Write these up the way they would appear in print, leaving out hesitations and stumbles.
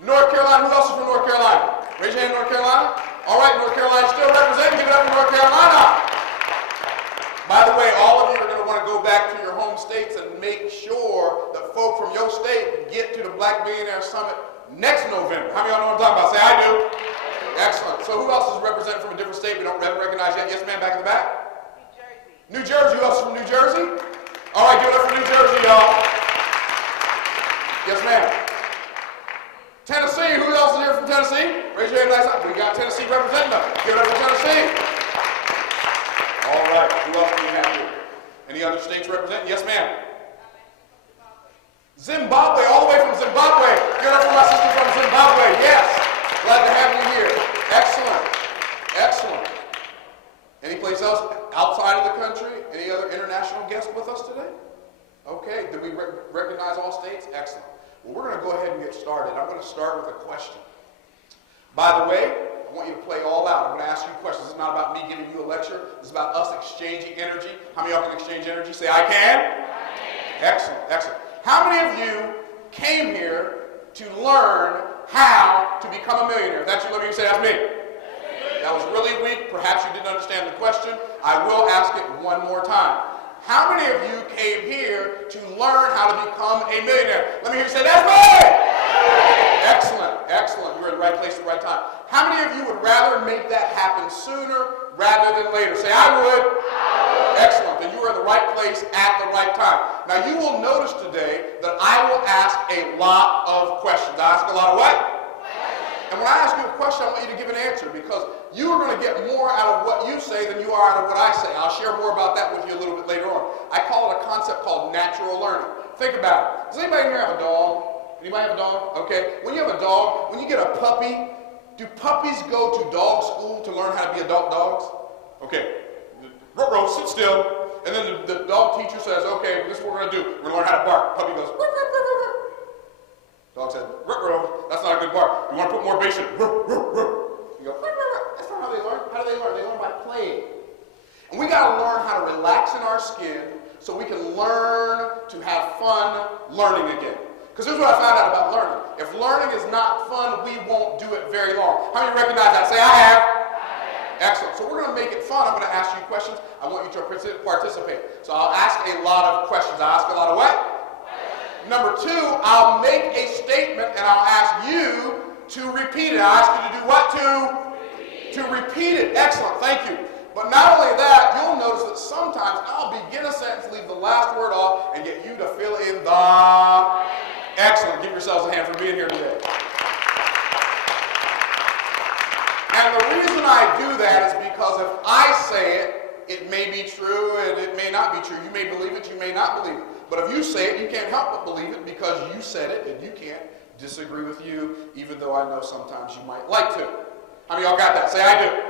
North Carolina. Who else is from North Carolina? Raise your hand, North Carolina. All right, North Carolina still representing. Give it up for North Carolina. By the way, all of you are going to want to go back to your home states and make sure that folk from your state get to the Black Millionaire Summit next November. How many of y'all know what I'm talking about? Say, I do. Excellent. So who else is representing from a different state we don't recognize yet? Yes, ma'am, back in the back. New Jersey. Who else is from New Jersey? All right, give it up for New Jersey, y'all. Yes, ma'am. Tennessee. Who else is here from Tennessee? Raise your hand nice up. We got Tennessee representing us. Give it up for Tennessee. All right. Who else do we have here? Any other states representing? Yes, ma'am. Zimbabwe. All the way from Zimbabwe. Give it up for my sister from Zimbabwe. Yes. Glad to have you here. Excellent. Excellent. Any place else outside of the country? Any other international guests with us today? Okay. Did we recognize all states? Excellent. Well, we're going to go ahead and get started. I'm going to start with a question. By the way, I want you to play all out. I'm going to ask you questions. This is not about me giving you a lecture. This is about us exchanging energy. How many of y'all can exchange energy? Say, I can. Excellent, excellent. How many of you came here to learn how to become a millionaire? If that's you, let me say that's me. That was really weak. Perhaps you didn't understand the question. I will ask it one more time. How many of you came here to learn how to become a millionaire? Let me hear you say, that's me! Excellent, excellent. You're in the right place at the right time. How many of you would rather make that happen sooner rather than later? Say, I would. Excellent. Then you are in the right place at the right time. Now you will notice today that I will ask a lot of questions. I ask a lot of what? And when I ask you a question, I want you to give an answer because you are going to get more out of what you say than you are out of what I say. I'll share more about that with you a little bit later on. I call it a concept called natural learning. Think about it. Does anybody here have a dog? Anybody have a dog? Okay. When you have a dog, when you get a puppy, do puppies go to dog school to learn how to be adult dogs? Okay. Ruh-roh, sit still. And then the dog teacher says, okay, this is what we're going to do. We're going to learn how to bark. Puppy goes, ruh, ruh, ruh, ruh, ruh. Dog says, ruh-roh, that's not a good bark. You want to put more bass in. Ruh, ruh, ruh. You go, ruh, ruh, ruh. That's not how they learn. How do they learn? They learn by playing. And we got to learn how to relax in our skin so we can learn to have fun learning again. Because here's what I found out about learning. If learning is not fun, we won't do it very long. How many recognize that? Say, I have. Excellent. So we're going to make it fun. I'm going to ask you questions. I want you to participate. So I'll ask a lot of questions. I'll ask a lot of what? Number two, I'll make a statement and I'll ask you to repeat it. I'll ask you to do what? To repeat it. Excellent. Thank you. But not only that, you'll notice that sometimes I'll begin a sentence, leave the last word off, and get you to fill in the... Excellent. Give yourselves a hand for being here today. And the reason I do that is because if I say it, it may be true and it may not be true. You may believe it, you may not believe it. But if you say it, you can't help but believe it because you said it and you can't disagree with you, even though I know sometimes you might like to. How many of y'all got that? Say, I do.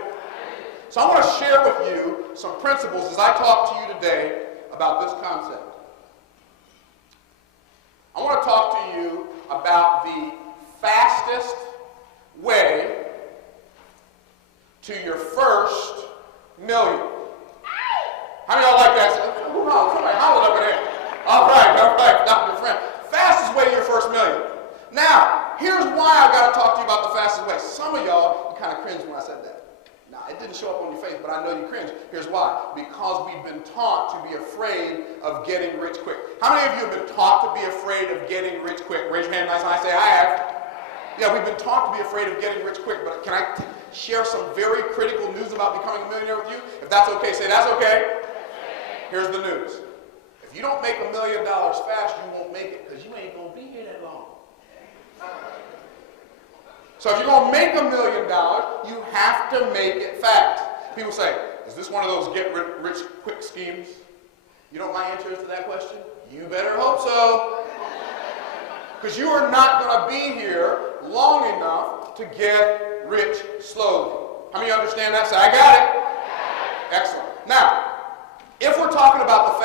So I want to share with you some principles as I talk to you today about this concept. I want to talk to you about the fastest way to your first million. How many of y'all like that? Somebody hollered over there. All right, Dr. Friend. Fastest way to your first million. Now, here's why I got to talk to you about the fastest way. Some of y'all, you kind of cringed when I said that. Now, it didn't show up on your face, but I know you cringe. Here's why. Because we've been taught to be afraid of getting rich quick. How many of you have been taught to be afraid of getting rich quick? Raise your hand nice and I say, I have. Yeah, we've been taught to be afraid of getting rich quick, but can I share some very critical news about becoming a millionaire with you? If that's okay, say that's okay. Here's the news. If you don't make $1 million fast, you won't make it because you ain't going to be here that long. So if you're going to make $1 million, you have to make it fast. People say, is this one of those get rich quick schemes? You know what my answer is to that question? You better hope so. Because you are not going to be here long enough to get rich slowly. How many understand that? Say, I got it. Excellent. Now, if we're talking about the